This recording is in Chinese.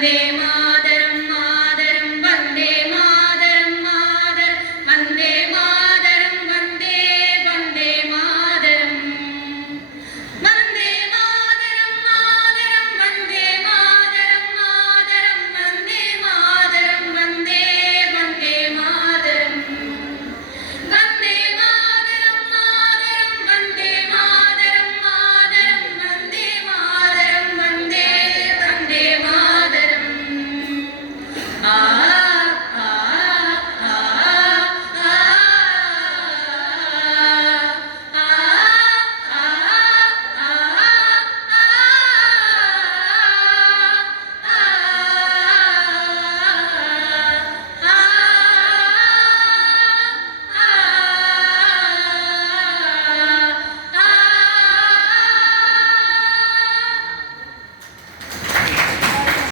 name of